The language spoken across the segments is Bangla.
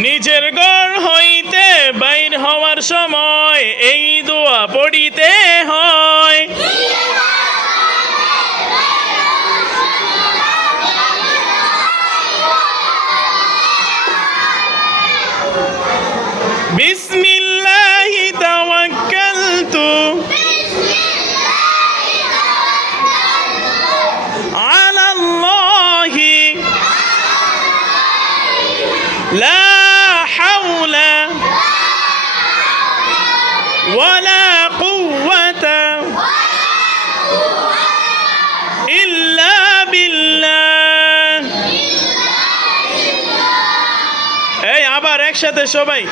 নিজের ঘর হইতে বাইর হওয়ার সময় এই দোয়া পড়িতে হয়। বিসমিল্লাহি তাওয়াক্কালতু আলাল্লাহি লা হাওলা ওয়ালা কুওয়াতা ইল্লা বিল্লাহ। এই আবার একসাথে সবাই,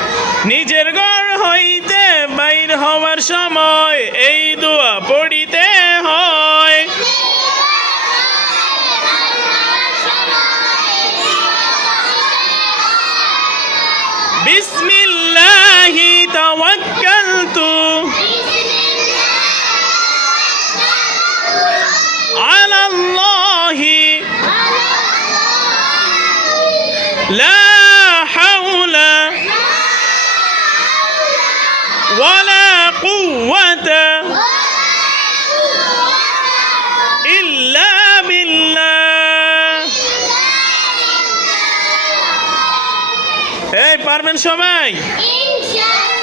নিজের ঘর হইতে বাইর হওয়ার সময় এই দোয়া পড়িতে হয়। বিসমিল্লাহি তাওয়াক্কালতু আলাল্লাহি লা হাওলা ওয়ালা কুওয়াতা ইল্লা বিল্লাহ। এই পারবেন সবাই? ইনশাআল্লাহ।